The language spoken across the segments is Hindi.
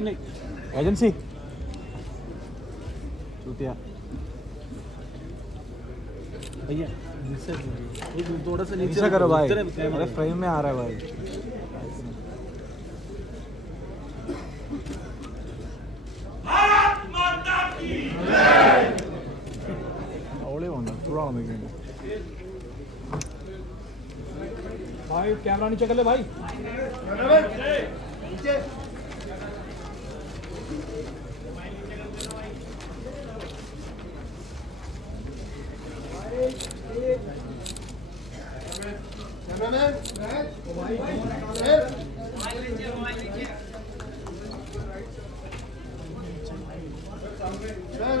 नहीं एजेंसी चूतिया भैया थोड़ा सा नीचे करो भाई, अरे फ्रेम में आ रहा है भाई। भाई कैमरा नीचे कर ले भाई।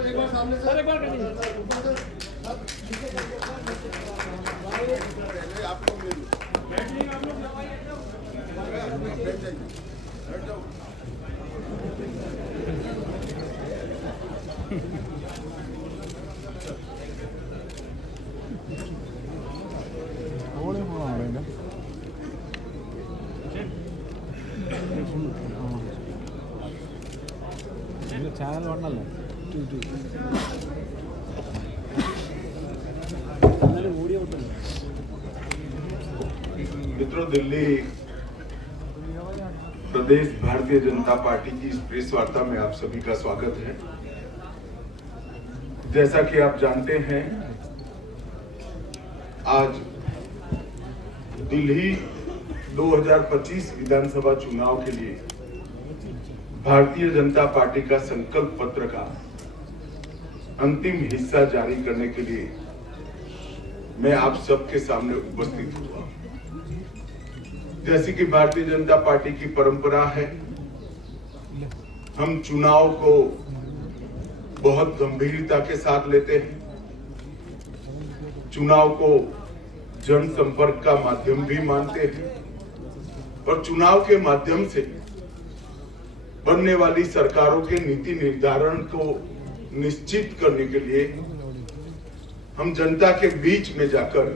एक बार सामने सर, एक बार आपको ചാനൽ വണ്ണല്ലേ मित्रों, दिल्ली प्रदेश भारतीय जनता पार्टी की इस प्रेस वार्ता में आप सभी का स्वागत है। जैसा कि आप जानते हैं, आज दिल्ली 2025 विधानसभा चुनाव के लिए भारतीय जनता पार्टी का संकल्प पत्र का अंतिम हिस्सा जारी करने के लिए मैं आप सबके सामने उपस्थित हुआ। जैसी कि भारतीय जनता पार्टी की परंपरा है, हम चुनाव को बहुत गंभीरता के साथ लेते हैं। चुनाव को जनसंपर्क का माध्यम भी मानते हैं और चुनाव के माध्यम से बनने वाली सरकारों के नीति निर्धारण को निश्चित करने के लिए हम जनता के बीच में जाकर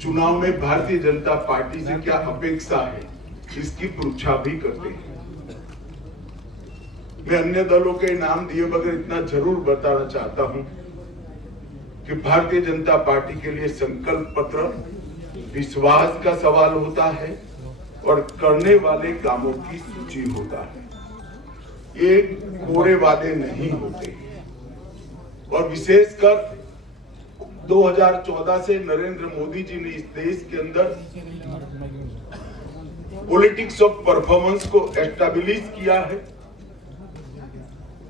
चुनाव में भारतीय जनता पार्टी से क्या अपेक्षा है इसकी परीक्षा भी करते हैं। मैं अन्य दलों के नाम दिए बगैर इतना जरूर बताना चाहता हूं कि भारतीय जनता पार्टी के लिए संकल्प पत्र विश्वास का सवाल होता है और करने वाले कामों की सूची होता है। ये कोरे वादे नहीं होते। और विशेषकर 2014 से नरेंद्र मोदी जी ने इस देश के अंदर पॉलिटिक्स ऑफ परफॉर्मेंस को एस्टैब्लिश किया है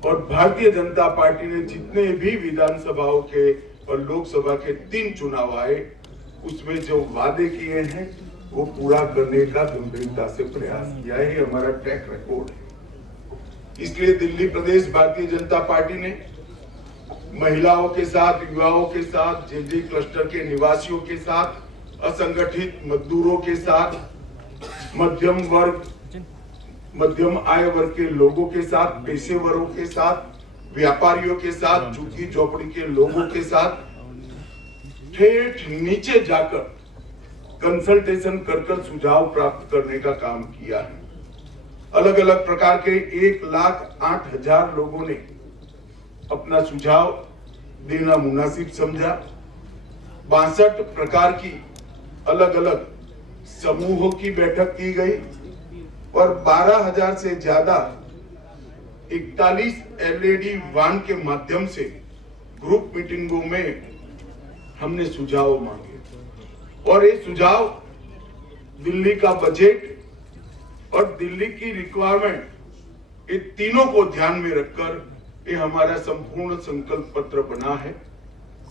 और भारतीय जनता पार्टी ने जितने भी विधानसभाओं के और लोकसभा के 3 चुनाव आए, उसमें जो वादे किए हैं वो पूरा करने का गंभीरता से प्रयास किया है। हमारा ट्रैक रिकॉर्ड है। इसलिए दिल्ली प्रदेश भारतीय जनता पार्टी ने महिलाओं के साथ, युवाओं के साथ, जेजे क्लस्टर के निवासियों के साथ, असंगठित मजदूरों के साथ, मध्यम आय वर्ग के लोगों के साथ, पेशेवरों के साथ, व्यापारियों के साथ, झुग्गी झोपड़ी के लोगों के साथ ठेठ नीचे जाकर कंसल्टेशन कर सुझाव प्राप्त करने का काम किया है। अलग अलग प्रकार के 1,08,000 लोगों ने अपना सुझाव देना मुनासिब समझा। 62 प्रकार की अलग अलग समूहों की बैठक की गई और 12,000 से ज्यादा 41 LED वान के माध्यम से ग्रुप मीटिंगों में हमने सुझाव मांगे और ये सुझाव दिल्ली का बजट और दिल्ली की रिक्वायरमेंट, ये तीनों को ध्यान में रखकर ये हमारा संपूर्ण संकल्प पत्र बना है,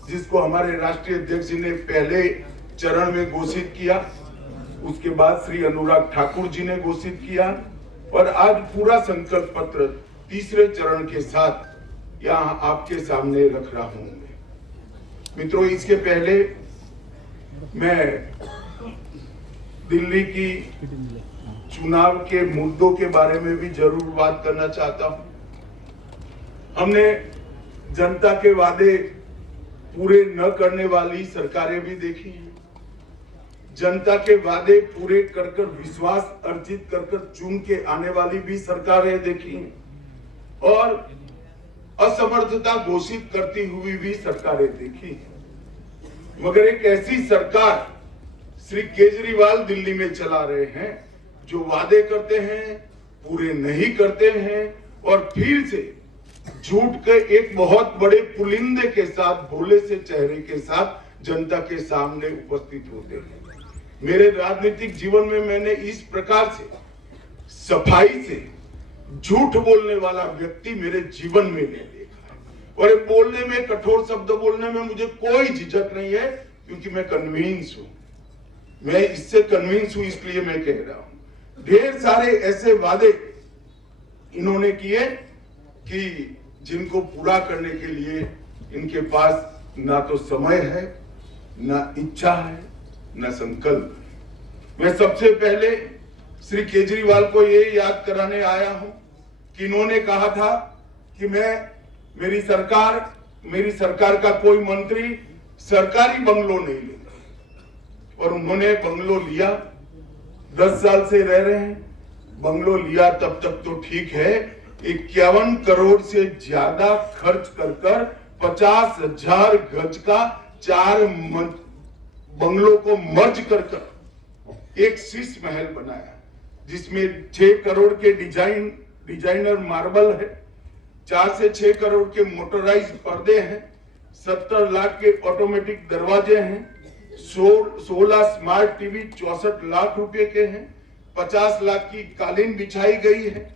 जिसको हमारे राष्ट्रीय अध्यक्ष जी ने पहले चरण में घोषित किया, उसके बाद श्री अनुराग ठाकुर जी ने घोषित किया और आज पूरा संकल्प पत्र तीसरे चरण के साथ यहाँ आपके सामने रख रहा हूं। मित्रों, इसके पहले मैं दिल्ली की चुनाव के मुद्दों के बारे में भी जरूर बात करना चाहता हूं। हमने जनता के वादे पूरे न करने वाली सरकारें भी देखी हैं। जनता के वादे पूरे कर कर विश्वास अर्जित कर कर चुन के आने वाली भी सरकारें देखी हैं और असमर्थता घोषित करती हुई भी सरकारें देखी हैं। मगर एक ऐसी सरकार श्री केजरीवाल दिल्ली में चला रहे हैं जो वादे करते हैं, पूरे नहीं करते हैं और फिर से झूठ के एक बहुत बड़े पुलिंदे के साथ, भोले से चेहरे के साथ जनता के सामने उपस्थित होते हैं। मेरे राजनीतिक जीवन में मैंने इस प्रकार से सफाई से झूठ बोलने वाला व्यक्ति मेरे जीवन में नहीं देखा है। और बोलने में, कठोर शब्द बोलने में मुझे कोई झिझक नहीं है, क्योंकि मैं कन्विंस हूं, मैं इससे कन्विंस हूं, इसलिए मैं कह रहा हूं। ढेर सारे ऐसे वादे इन्होंने किए कि जिनको पूरा करने के लिए इनके पास ना तो समय है, ना इच्छा है, ना संकल्प। मैं सबसे पहले श्री केजरीवाल को ये याद कराने आया हूं कि इन्होंने कहा था कि मेरी सरकार का कोई मंत्री सरकारी बंगलो नहीं लेगा, और उन्होंने बंगलो लिया। 10 साल से रह रहे हैं, बंगलो लिया तब तक तो ठीक है, 51 करोड़ से ज्यादा खर्च कर 50,000 गज का 4 बंगलों को मर्ज कर एक शीश महल बनाया, जिसमें 6 करोड़ के डिजाइनर मार्बल है, 4 से 6 करोड़ के मोटराइज्ड पर्दे हैं, 70 लाख के ऑटोमेटिक दरवाजे हैं, 16 स्मार्ट टीवी 64 लाख रुपए के हैं, 50 लाख की कालीन बिछाई गई है,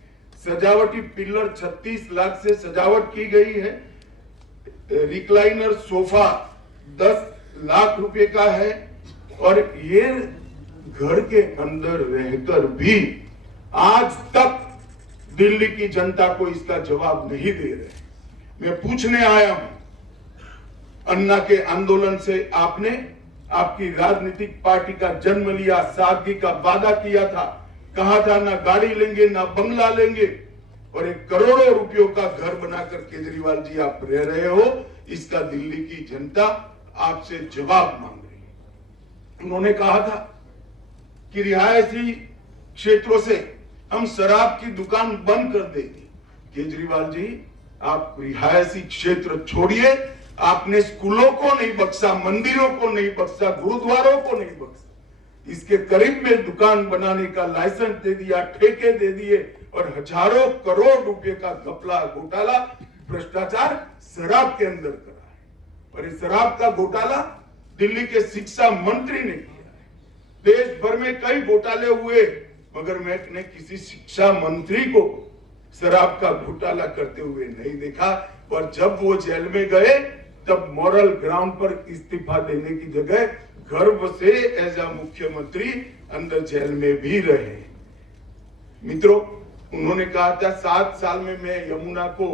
सजावटी पिलर 36 लाख से सजावट की गई है, रिक्लाइनर सोफा 10 लाख रुपए का है। और ये घर के अंदर रहकर भी आज तक दिल्ली की जनता को इसका जवाब नहीं दे रहे। मैं पूछने आया हूं, अन्ना के आंदोलन से आपने आपकी राजनीतिक पार्टी का जन्म लिया, सादगी का वादा किया था, कहा था ना गाड़ी लेंगे ना बंगला लेंगे, और 1 करोड़ों रुपयों का घर बनाकर केजरीवाल जी आप रह रहे हो। इसका दिल्ली की जनता आपसे जवाब मांग रही है। उन्होंने कहा था कि रिहायशी क्षेत्रों से हम शराब की दुकान बंद कर देंगे। केजरीवाल जी, आप रिहायशी क्षेत्र छोड़िए, आपने स्कूलों को नहीं बख्शा, मंदिरों को नहीं बख्शा, गुरुद्वारों को नहीं बख्शा, इसके करीब में दुकान बनाने का लाइसेंस दे दिया, ठेके दे दिए, और हजारों करोड़ रुपए का घपला, घोटाला, भ्रष्टाचार शराब के अंदर करा है। और इस शराब का घोटाला दिल्ली के शिक्षा मंत्री ने किया है। देश भर में कई घोटाले हुए, मगर मैंने किसी शिक्षा मंत्री को शराब का घोटाला करते हुए नहीं देखा। और जब वो जेल में गए तब मॉरल ग्राउंड पर इस्तीफा देने की जगह गर्व से एज अ मुख्यमंत्री अंदर जेल में भी रहे। मित्रों, उन्होंने कहा था 7 साल में मैं यमुना को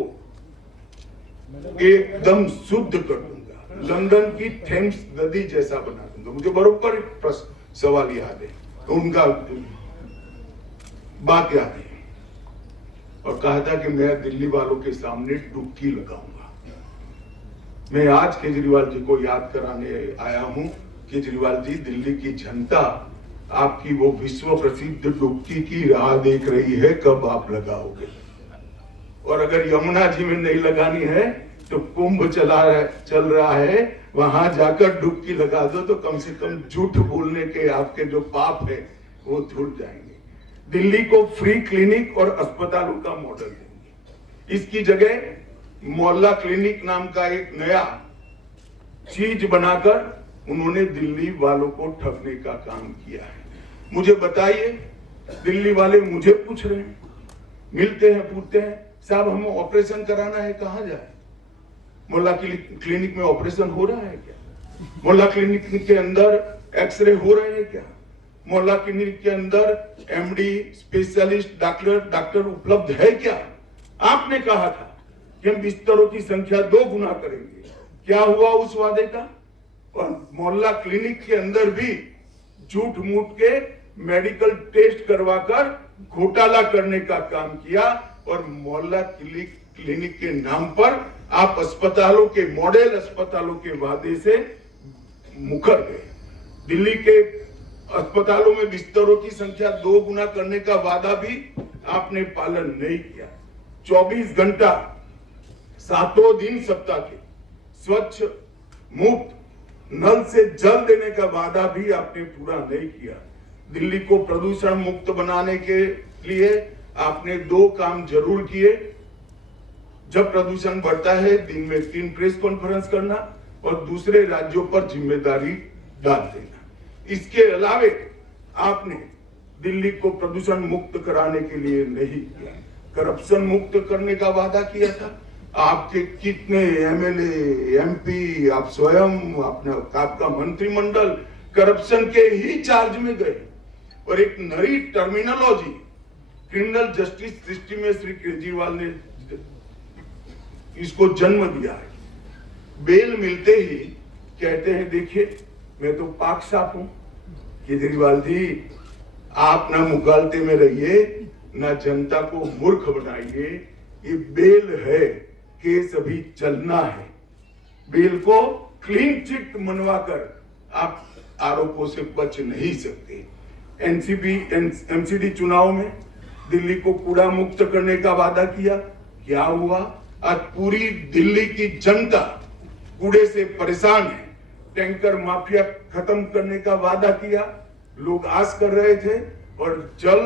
एकदम शुद्ध कर दूंगा, लंदन की थेम्स नदी जैसा बना दूंगा। मुझे बरोबर सवाल याद है, उनका बात याद है, और कहा था कि मैं दिल्ली वालों के सामने डुबकी लगाऊंगा। मैं आज केजरीवाल जी को याद कराने आया हूं। केजरीवाल जी, दिल्ली की जनता आपकी वो विश्व प्रसिद्ध डुबकी की राह देख रही है, कब आप लगाओगे। और अगर यमुना जी में नहीं लगानी है तो कुंभ चल रहा है, वहां जाकर डुबकी लगा दो, तो कम से कम झूठ बोलने के आपके जो पाप है वो धुल जाएंगे। दिल्ली को फ्री क्लिनिक और अस्पतालों का मॉडल देंगे। इसकी जगह मोहल्ला क्लिनिक नाम का एक नया चीज बनाकर उन्होंने दिल्ली वालों को ठगने का काम किया है। मुझे बताइए, दिल्ली वाले मुझे पूछ रहे हैं, मिलते हैं, पूछते हैं, साहब हमें ऑपरेशन कराना है, कहां जाए? मोहल्ला क्लिनिक में ऑपरेशन हो रहा है क्या? मोहल्ला क्लिनिक के अंदर एक्सरे हो रहे हैं क्या? मोहल्ला क्लिनिक के अंदर एमडी, स्पेशलिस्ट डॉक्टर उपलब्ध है क्या? आपने कहा था कि हम बिस्तरों की संख्या 2 गुना करेंगे। क्या हुआ उस वादे का? और मोहल्ला क्लिनिक के अंदर भी झूठ मूठ के मेडिकल टेस्ट करवाकर घोटाला करने का काम किया। और मोहल्ला क्लिनिक के नाम पर आप अस्पतालों के, मॉडल अस्पतालों के वादे से मुकर गए। दिल्ली के अस्पतालों में बिस्तरों की संख्या 2 गुना करने का वादा भी आपने पालन नहीं किया। 24 घंटा 7 दिन सप्ताह के स्वच्छ मुफ्त नल से जल देने का वादा भी आपने पूरा नहीं किया। दिल्ली को प्रदूषण मुक्त बनाने के लिए आपने 2 काम जरूर किए। जब प्रदूषण बढ़ता है दिन में 3 प्रेस कॉन्फ्रेंस करना और दूसरे राज्यों पर जिम्मेदारी डाल देना। इसके अलावे आपने दिल्ली को प्रदूषण मुक्त कराने के लिए नहीं किया। करप्शन मुक्त करने का वादा किया था। आपके कितने एमएलए, एमपी, आप स्वयं, आपका मंत्रिमंडल करप्शन के ही चार्ज में गए और एक नई टर्मिनोलॉजी क्रिमिनल जस्टिस सिस्टम में श्री केजरीवाल ने इसको जन्म दिया है। बेल मिलते ही कहते हैं देखिए मैं तो पाक साफ हूं। केजरीवाल जी आप ना मुगालते में रहिए ना जनता को मूर्ख बनाइए। ये बेल है, केस अभी चलना है। बेल को क्लीन चिट मनवाकर आप आरोपों से बच नहीं सकते। एमसीडी चुनाव में दिल्ली को कूड़ा मुक्त करने का वादा किया, क्या हुआ? आज पूरी दिल्ली की जनता कूड़े से परेशान है। टैंकर माफिया खत्म करने का वादा किया, लोग आस कर रहे थे और जल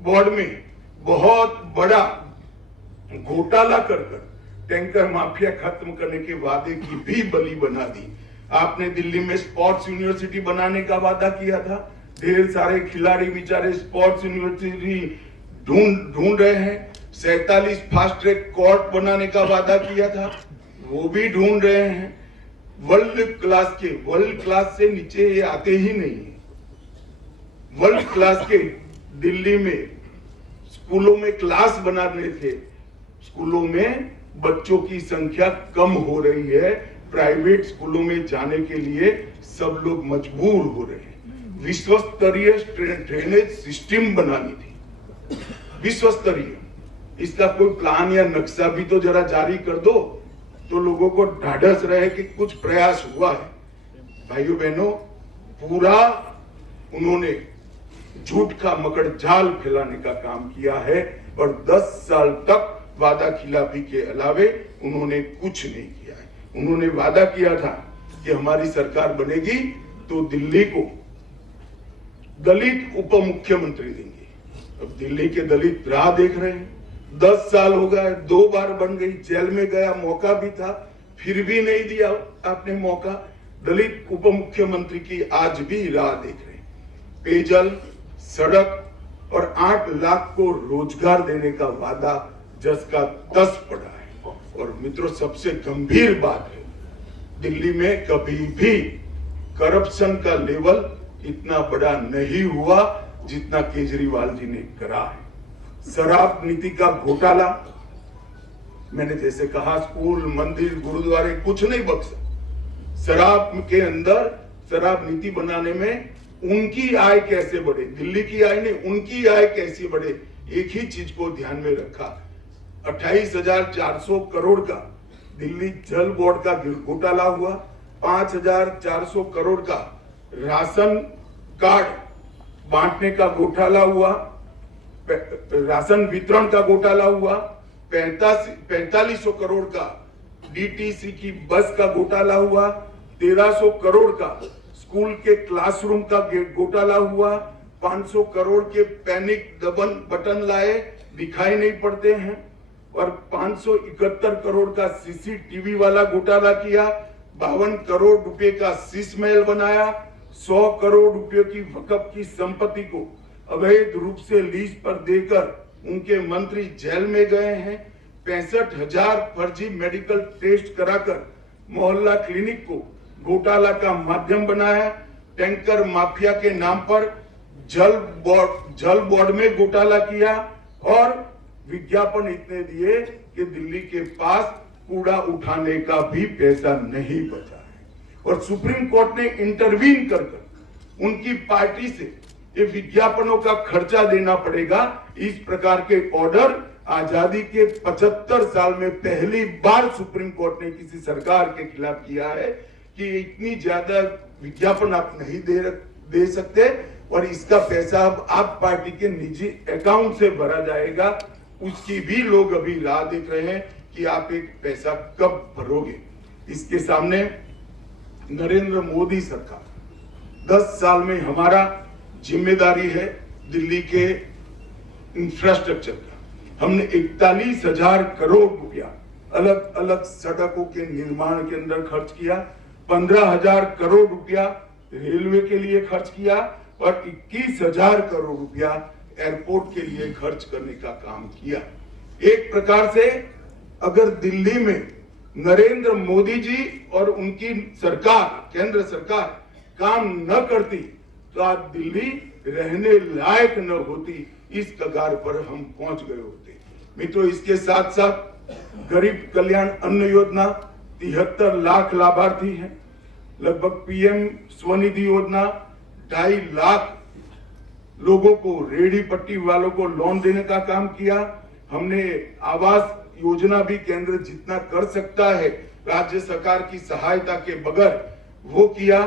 बोर्ड में बहुत बड़ा घोटाला कर टैंकर माफिया खत्म करने के वादे की भी बलि बना दी। आपने दिल्ली में स्पोर्ट्स यूनिवर्सिटी बनाने का वादा किया था। ढेर सारे खिलाड़ी बेचारे स्पोर्ट्स यूनिवर्सिटी ढूंढ रहे हैं। 47 फास्ट ट्रैक कोर्ट बनाने का वादा किया था, वो भी ढूंढ रहे हैं। वर्ल्ड क्लास से नीचे ये आते ही नहीं है। वर्ल्ड क्लास के दिल्ली में स्कूलों में क्लास बनाने थे, स्कूलों में बच्चों की संख्या कम हो रही है। प्राइवेट स्कूलों में जाने के लिए सब लोग मजबूर हो रहे हैं। विश्व स्तरीय ड्रेनेज सिस्टम बनानी थी, विश्व स्तरीय। इसका कोई प्लान या नक्शा भी तो जरा जारी कर दो तो लोगों को ढाढ़स रहे कि कुछ प्रयास हुआ है। भाइयों बहनों, पूरा उन्होंने झूठ का मकड़ जाल फैलाने का काम किया है और 10 साल तक वादा खिलाफी के अलावे उन्होंने कुछ नहीं किया है। उन्होंने वादा किया था कि हमारी सरकार बनेगी तो दिल्ली को दलित उप मुख्यमंत्री देंगे। अब दिल्ली के दलित राह देख रहे हैं। 10 साल हो गए, 2 बार बन गई, जेल में गया, मौका भी था, फिर भी नहीं दिया आपने मौका। दलित उप मुख्यमंत्री की आज भी राह देख रहे हैं। पेयजल, सड़क और 8 लाख को रोजगार देने का वादा जस का तस पड़ा है। और मित्रों, सबसे गंभीर बात है, दिल्ली में कभी भी करप्शन का लेवल इतना बड़ा नहीं हुआ जितना केजरीवाल जी ने करा है। शराब नीति का घोटाला, मैंने जैसे कहा, स्कूल, मंदिर, गुरुद्वारे कुछ नहीं बख्शा। शराब के अंदर शराब नीति बनाने में उनकी आय कैसे बढ़े, दिल्ली की आय नहीं, उनकी आय कैसे बढ़े, एक ही चीज को ध्यान में रखा। 28,400 करोड़ का दिल्ली जल बोर्ड का घोटाला हुआ। 5,400 करोड़ का राशन कार्ड बांटने का घोटाला हुआ। राशन वितरण का घोटाला हुआ। 4500 करोड़ का डीटीसी की बस का घोटाला हुआ। 1300 करोड़ का स्कूल के क्लासरूम का घोटाला हुआ। 500 करोड़ के पैनिक बटन लाए, दिखाई नहीं पड़ते हैं। और 571 करोड़ का सीसीटीवी वाला घोटाला किया। 52 करोड़ रुपए का शीश महल बनाया। 100 करोड़ रुपए की वक्फ की संपत्ति को अवैध रूप से लीज पर देकर उनके मंत्री जेल में गए हैं। 65,000 फर्जी मेडिकल टेस्ट कराकर मोहल्ला क्लिनिक को घोटाला का माध्यम बनाया। टैंकर माफिया के नाम पर जल बोर्ड में घोटाला किया और विज्ञापन इतने दिए कि दिल्ली के पास कूड़ा उठाने का भी पैसा नहीं बचा है। और सुप्रीम कोर्ट ने इंटरवीन कर उनकी पार्टी से ये विज्ञापनों का खर्चा देना पड़ेगा, इस प्रकार के ऑर्डर आजादी के 75 साल में पहली बार सुप्रीम कोर्ट ने किसी सरकार के खिलाफ किया है कि इतनी ज्यादा विज्ञापन आप नहीं दे सकते। और इसका पैसा अब आप पार्टी के निजी अकाउंट से भरा जाएगा। उसकी भी लोग अभी राह देख रहे हैं कि आप एक पैसा कब भरोगे। इसके सामने नरेंद्र मोदी सरकार 10 साल में हमारा जिम्मेदारी है दिल्ली के इंफ्रास्ट्रक्चर का। हमने 41,000 करोड़ रुपया अलग अलग सड़कों के निर्माण के अंदर खर्च किया, 15,000 करोड़ रुपया रेलवे के लिए खर्च किया और 21,000 करोड़ रुपया एयरपोर्ट के लिए खर्च करने का काम किया। एक प्रकार से अगर दिल्ली में नरेंद्र मोदी जी और उनकी सरकार, केंद्र सरकार काम न करती तो आज दिल्ली रहने लायक न होती। इस कगार पर हम पहुंच गए होते। मित्रों, इसके साथ साथ गरीब कल्याण अन्न योजना 73 लाख लाभार्थी हैं। लगभग पीएम स्वनिधि योजना 2.5 लाख लोगों को, रेहड़ी पट्टी वालों को लोन देने का काम किया। हमने आवास योजना भी केंद्र जितना कर सकता है राज्य सरकार की सहायता के बगैर वो किया।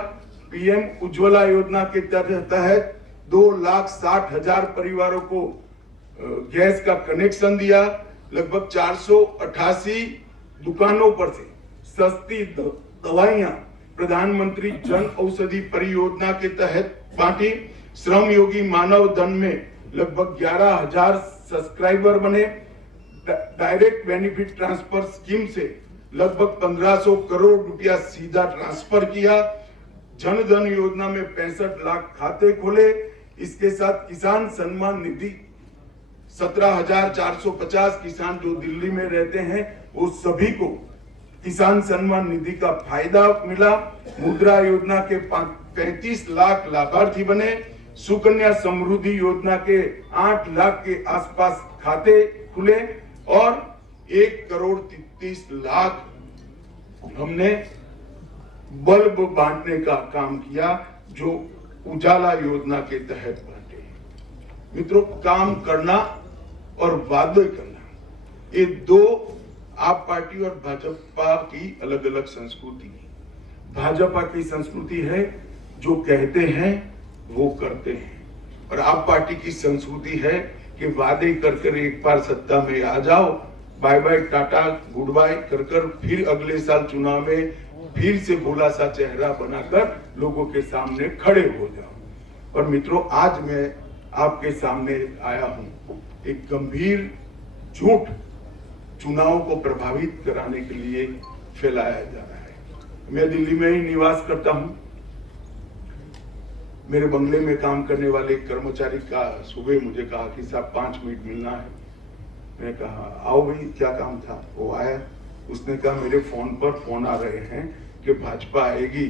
पीएम उज्ज्वला योजना के तहत 2,60,000 परिवारों को गैस का कनेक्शन दिया। लगभग 488 दुकानों पर से सस्ती दवाइयां प्रधानमंत्री जन औषधि परियोजना के तहत बांटी। श्रम योगी मानव धन में लगभग 11,000 सब्सक्राइबर बने। डायरेक्ट बेनिफिट ट्रांसफर स्कीम से लगभग 1,500 करोड़ रुपया सीधा ट्रांसफर किया। जन धन योजना में 65 लाख खाते खोले। इसके साथ किसान सम्मान निधि 17,450 किसान जो दिल्ली में रहते हैं वो सभी को किसान सम्मान निधि का फायदा मिला। मुद्रा योजना के 35 लाख लाभार्थी बने। सुकन्या समृद्धि योजना के 8 लाख के आसपास खाते खुले और 1,33 लाख हमने बल्ब बांटने का काम किया जो उजाला योजना के तहत बांटे। मित्रों, काम करना और वादे करना ये दो आप पार्टी और भाजपा की अलग अलग संस्कृति है। भाजपा की संस्कृति है जो कहते हैं वो करते हैं और आप पार्टी की संस्कृति है कि वादे कर एक बार सत्ता में आ जाओ, bye bye tata goodbye कर फिर अगले साल चुनाव में फिर से भोला सा चेहरा बनाकर लोगों के सामने खड़े हो जाओ। और मित्रों, आज मैं आपके सामने आया हूं एक गंभीर झूठ चुनाव को प्रभावित कराने के लिए फैलाया जा रहा है। मैं दिल्ली में ही निवास करता हूं। मेरे बंगले में काम करने वाले कर्मचारी का सुबह मुझे कहा कि साहब 5 मिनट मिलना है। मैं कहा आओ भाई, क्या काम था? वो आया, उसने कहा मेरे फोन पर फोन आ रहे हैं कि भाजपा आएगी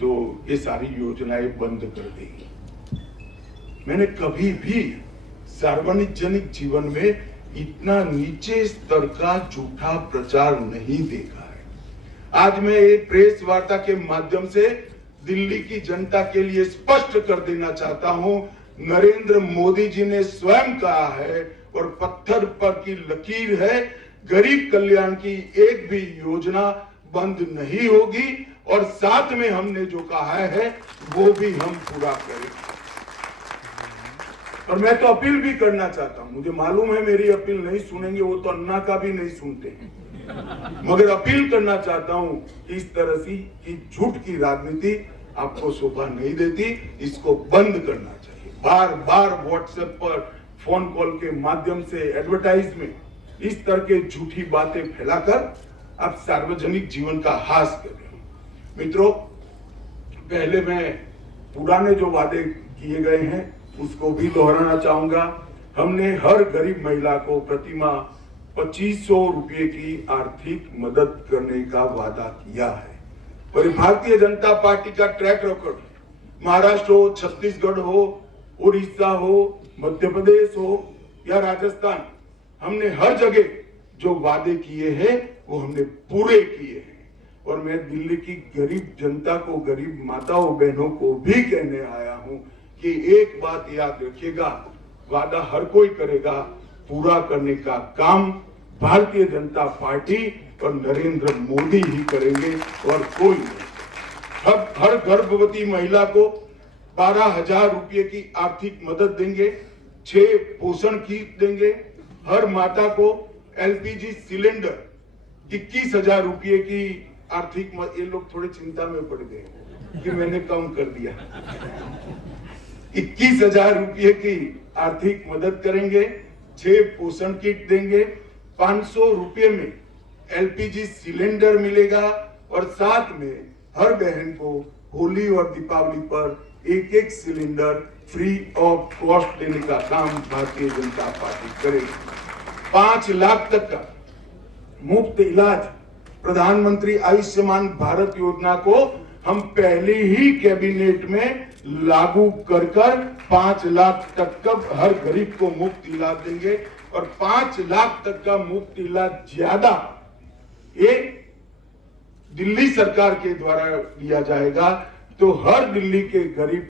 तो ये सारी योजनाएं बंद कर देगी। मैंने कभी भी सार्वजनिक जीवन में इतना नीचे स्तर का झूठा प्रचार नहीं देखा है। आज मैं एक प्रेस वार्ता के माध्यम से दिल्ली की जनता के लिए स्पष्ट कर देना चाहता हूं, नरेंद्र मोदी जी ने स्वयं कहा है और पत्थर पर की लकीर है, गरीब कल्याण की एक भी योजना बंद नहीं होगी और साथ में हमने जो कहा है वो भी हम पूरा करेंगे। और मैं तो अपील भी करना चाहता हूं, मुझे मालूम है मेरी अपील नहीं सुनेंगे, वो तो अन्ना का भी नहीं सुनते हैं, मगर अपील करना चाहता हूं कि इस तरह की झूठ की राजनीति आपको शोभा नहीं देती, इसको बंद करना चाहिए। बार बार व्हाट्सएप पर फोन कॉल के माध्यम से एडवर्टाइज में इस तरह के झूठी बातें फैलाकर आप सार्वजनिक जीवन का हास कर रहे हो। मित्रों, पहले मैं पुराने जो वादे किए गए हैं उसको भी दोहराना चाहूंगा। हमने हर गरीब महिला को प्रतिमाह 2,500 रुपये की आर्थिक मदद करने का वादा किया है और भारतीय जनता पार्टी का ट्रैक रिकॉर्ड महाराष्ट्र हो, छत्तीसगढ़ हो, उड़ीसा हो, मध्य प्रदेश हो या राजस्थान, हमने हर जगह जो वादे किए हैं वो हमने पूरे किए हैं। और मैं दिल्ली की गरीब जनता को, गरीब माताओं बहनों को भी कहने आया हूं कि एक बात याद रखिएगा, वादा हर कोई करेगा, पूरा करने का काम भारतीय जनता पार्टी और नरेंद्र मोदी ही करेंगे और कोई नहीं। हर गर्भवती महिला को 12,000 रुपये की आर्थिक मदद देंगे, 6 पोषण किट देंगे, हर माता को एलपीजी सिलेंडर 21,000 रुपये की आर्थिक ये लोग थोड़े चिंता में पड़ गए कि मैंने कम कर दिया। 21,000 रुपये की आर्थिक मदद करेंगे, 6 पोषण किट देंगे, 500 रुपये में एलपीजी सिलेंडर मिलेगा और साथ में हर बहन को होली और दीपावली पर एक सिलेंडर फ्री ऑफ कॉस्ट देने का काम भारतीय जनता पार्टी करेगी। 5 लाख तक का मुफ्त इलाज प्रधानमंत्री आयुष्मान भारत योजना को हम पहले ही कैबिनेट में लागू कर 5 लाख तक का हर गरीब को मुफ्त इलाज देंगे और 5 लाख तक का मुफ्त इलाज ज्यादा ये दिल्ली सरकार के द्वारा दिया जाएगा। तो हर दिल्ली के गरीब